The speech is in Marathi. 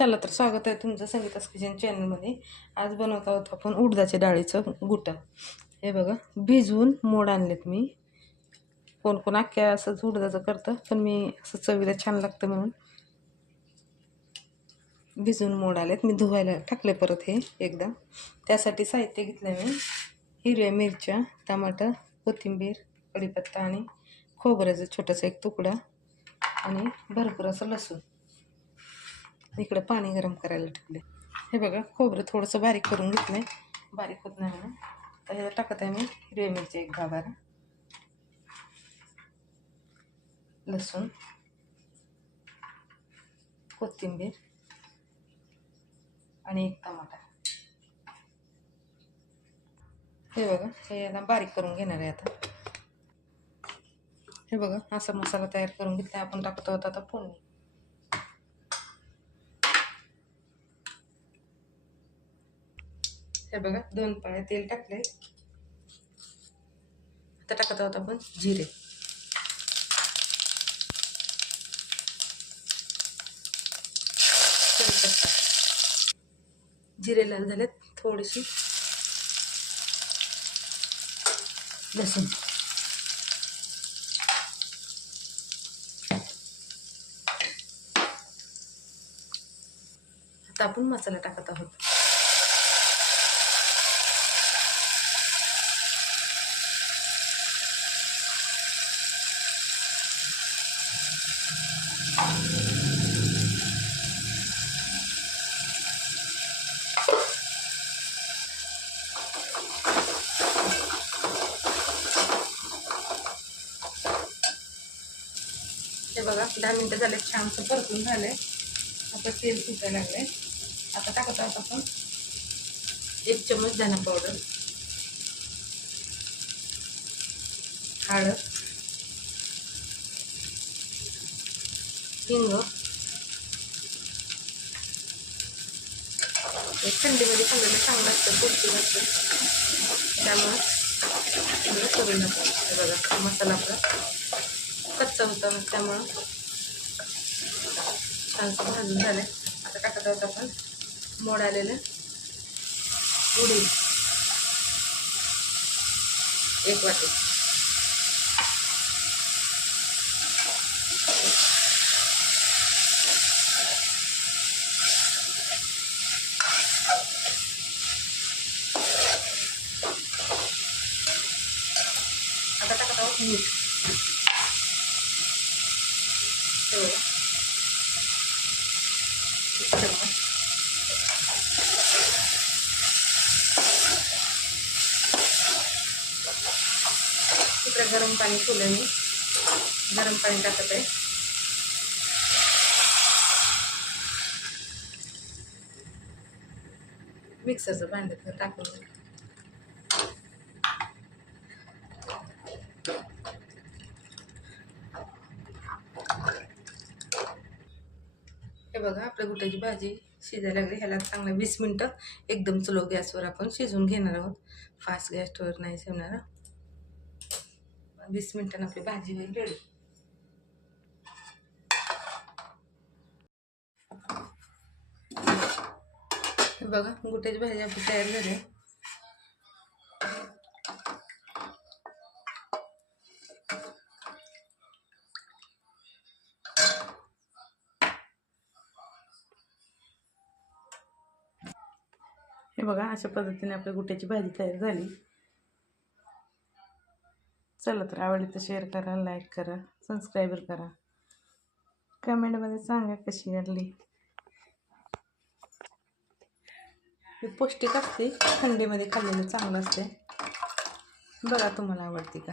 चला तर स्वागत आहे तुमचं संगीतास किचन चॅनलमध्ये आज बनवत आहोत आपण उडदाच्या डाळीचं गुटं. हे बघा भिजवून मोड आणलेत मी. कोण कोण अख्ख्या असंच उडदाचं करतं पण मी असं चवीला छान लागतं म्हणून. भिजवून मोड आलेत. मी धुवायला टाकले परत हे एकदा. त्यासाठी साहित्य घेतलं मी. हिरव्या मिरच्या टमाटर कोथिंबीर कढीपत्ता आणि खोबऱ्याचं छोटंसं एक तुकडा आणि भरपूर असं लसूण. इकडं पाणी गरम करायला टाकले हे बघा खोबरं थोडंसं बारीक करून घेतलं बारीक होत नाही म्हणून. तर ह्याला टाकत आहे मी हिरव्या मिरची एक दहा बारा लसूण. कोथिंबीर. आणि एक टमाटा. हे बघा हे याला बारीक करून घेणार आहे आता. हे बघा असा मसाला तयार करून घेतला आपण टाकत होता आता फोडणी. हे बघा दोन पाया तेल टाकले आता टाकत आहोत आपण जिरे. जिरे लाल झालेत थोडीशी लसूण. आता आपण मसाला टाकत आहोत. बघा दहा मिनटं झाले छानसं परतून झाले आता तेल सुटायला लागले आता टाकत आहोत आपण एक चम्मच धना पावडर हळद. हिंग थंडीमध्ये खाल्लेलं चांगलं असतं पौष्टिक असतं त्यामुळं करू नका बघा मसाला आपला कच्चा होता मग त्यामुळं छानसं भाजून झालं आता टाकत आहोत आपण मोड आलेलं उडीद एक वाटी आता टाकत आहोत मीठ हे एक चम्मच इकडे गरम पाणी फुलं मी. गरम पाणी टाकत आहे. मिक्सरचं भांड्यात टाकून हे बघा आपल्या गुटाची भाजी शिजायला लागली. ह्याला चांगलं वीस मिनटं एकदम स्लो गॅसवर आपण शिजवून घेणार आहोत. फास्ट गॅसवर नाही शिवणार वीस मिनटानं आपली भाजी होईल रेडी बघा गुट्याची भाजी आपली तयार झाली. हे बघा अशा पद्धतीने आपल्या गुट्याची भाजी तयार झाली. चला तर आवडली तर शेअर करा लाईक करा सबस्क्राईबर करा. कमेंटमध्ये सांगा कशी वाटली. ही पौष्टिक असते थंडीमध्ये खाल्लेलं चांगलं असते. बघा तुम्हाला आवडते का.